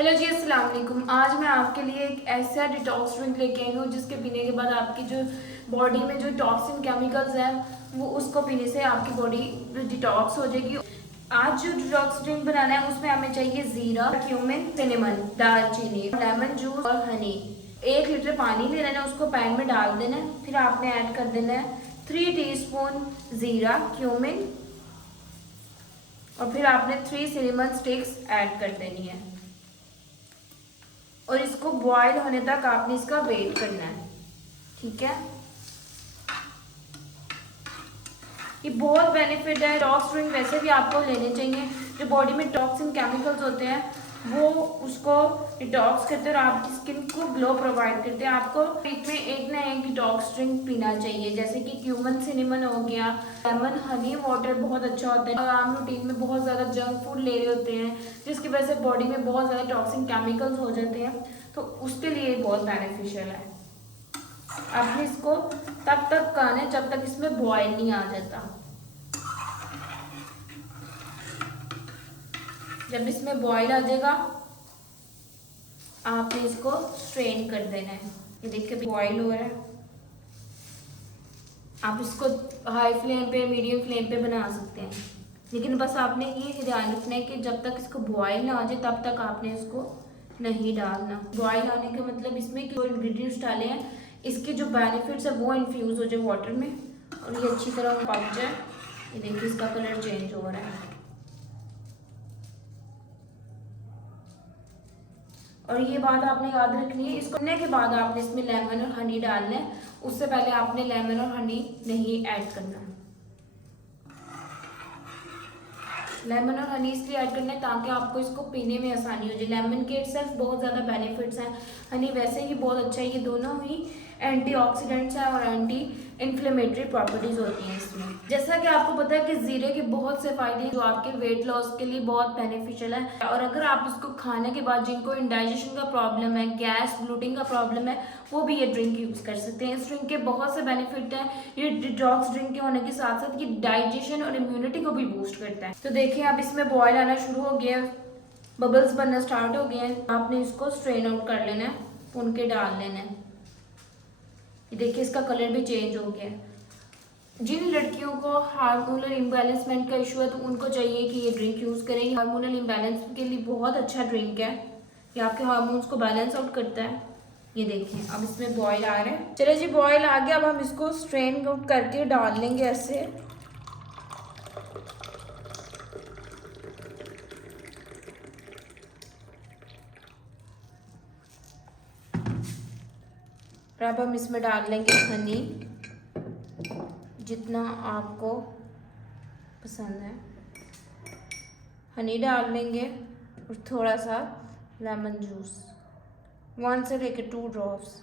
Hello जी, अस्सलाम वालेकुम। आज मैं आपके लिए एक ऐसा डिटॉक्स ड्रिंक लेके आई हूँ जिसके पीने के बाद आपकी जो बॉडी में जो टॉक्सिन केमिकल्स हैं वो उसको पीने से आपकी बॉडी डिटॉक्स हो जाएगी। आज जो डिटॉक्स ड्रिंक बनाना है उसमें हमें चाहिए जीरा, क्यूमिन, सिनेमन, दालचीनी, लेमन जूस और हनी। 1 लीटर पानी ले लेना है, उसको पैन में डाल देना है। फिर आपने ऐड कर देना है 3 टीस्पून जीरा, क्यूमिन और फिर आपने 3 सिनेमन स्टिक्स ऐड कर देनी है और इसको बॉयल होने तक आपने इसका वेट करना है। ठीक है, ये बहुत बेनिफिट है। टॉक्स ड्रिंक वैसे भी आपको लेने चाहिए। जो बॉडी में टॉक्सिन केमिकल्स होते हैं वो उसको डिटॉक्स करते हैं और आपकी स्किन को ग्लो प्रोवाइड करते हैं। आपको वीक में एक ना एक डिटॉक्स ड्रिंक पीना चाहिए, जैसे कि क्यूमन सिनेमन हो गया, लेमन हनी वाटर बहुत अच्छा होता है। और आम रूटीन में बहुत ज़्यादा जंक फूड ले रहे होते हैं जिसकी वजह से बॉडी में बहुत ज़्यादा टॉक्सिन केमिकल्स हो जाते हैं, तो उसके लिए बहुत बेनिफिशियल है। आपने इसको तब तक खाना है जब तक इसमें बॉयल नहीं आ जाता। जब इसमें बॉयल आ जाएगा आपने इसको स्ट्रेन कर देना है। ये देखिए बॉयल हो रहा है। आप इसको हाई फ्लेम पे, मीडियम फ्लेम पे बना सकते हैं, लेकिन बस आपने ये ध्यान रखना है कि जब तक इसको बॉयल ना आ जाए तब तक आपने इसको नहीं डालना। बॉयल आने का मतलब इसमें जो इंग्रेडिएंट्स डाले हैं इसके जो बेनिफिट्स है वो इन्फ्यूज हो जाए वाटर में और ये अच्छी तरह पक जाए। ये देखिए इसका कलर चेंज हो रहा है और ये बात आपने याद रखनी है। इसको करने के बाद आपने इसमें लेमन और हनी डालना है। उससे पहले आपने लेमन और हनी नहीं ऐड करना। लेमन और हनी इसलिए ऐड करना है ताकि आपको इसको पीने में आसानी हो जाए। लेमन के इटसेल्फ बहुत ज़्यादा बेनिफिट्स हैं, हनी वैसे ही बहुत अच्छा है। ये दोनों ही एंटीऑक्सीडेंट्स हैं और एंटी इन्फ्लेमेटरी प्रॉपर्टीज होती हैं इसमें। जैसा कि आपको पता है कि जीरे के बहुत से फायदे हैं जो आपके वेट लॉस के लिए बहुत बेनिफिशियल है। और अगर आप इसको खाने के बाद जिनको इंडाइजेशन का प्रॉब्लम है, गैस ब्लोटिंग का प्रॉब्लम है, वो भी ये ड्रिंक यूज कर सकते हैं। इस ड्रिंक के बहुत से बेनिफिट हैं। ये डिटॉक्स ड्रिंक के होने के साथ साथ ये डाइजेशन और इम्यूनिटी को भी बूस्ट करता है। तो देखिए अब इसमें बॉयल आना शुरू हो गया, बबल्स बनना स्टार्ट हो गए हैं। आपने इसको स्ट्रेन आउट कर लेना है, भून के डाल लेना है। ये देखिए इसका कलर भी चेंज हो गया है। जिन लड़कियों को हार्मोनल इम्बैलेंसमेंट का इशू है तो उनको चाहिए कि ये ड्रिंक यूज़ करें। हार्मोनल इम्बैलेंस के लिए बहुत अच्छा ड्रिंक है, ये आपके हार्मोन्स को बैलेंस आउट करता है। ये देखिए अब इसमें बॉयल आ रहा है। चलिए जी बॉयल आ गया, अब हम इसको स्ट्रेन आउट करके डाल लेंगे ऐसे। अब हम इसमें डाल लेंगे हनी जितना आपको पसंद है, हनी डाल लेंगे और थोड़ा सा लेमन जूस 1 से लेकर 2 ड्रॉप्स।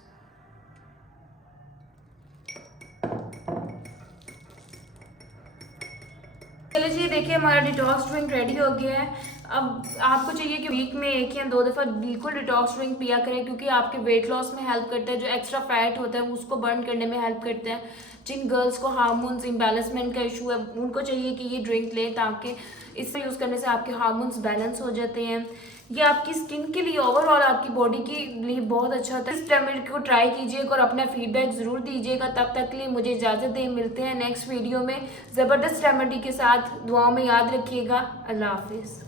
चलिए जी देखिए हमारा डिटॉक्स ड्रिंक रेडी हो गया है। अब आपको चाहिए कि वीक में 1 या 2 दफ़ा बिल्कुल डिटॉक्स ड्रिंक पिया करें, क्योंकि आपके वेट लॉस में हेल्प करता है। जो एक्स्ट्रा फैट होता है उसको बर्न करने में हेल्प करता है। जिन गर्ल्स को हार्मोन्स इम्बैलेंसमेंट का इशू है उनको चाहिए कि ये ड्रिंक लें, ताकि इससे यूज़ करने से आपके हार्मोन्स बैलेंस हो जाते हैं। ये आपकी स्किन के लिए, ओवरऑल आपकी बॉडी के लिए बहुत अच्छा होता है। इस रेमेडी को ट्राई कीजिएगा और अपना फीडबैक ज़रूर दीजिएगा। तब तक के लिए मुझे इजाज़त दें, मिलते हैं नेक्स्ट वीडियो में ज़बरदस्त रेमेडी के साथ। दुआओं में याद रखिएगा। अल्लाह हाफिज़।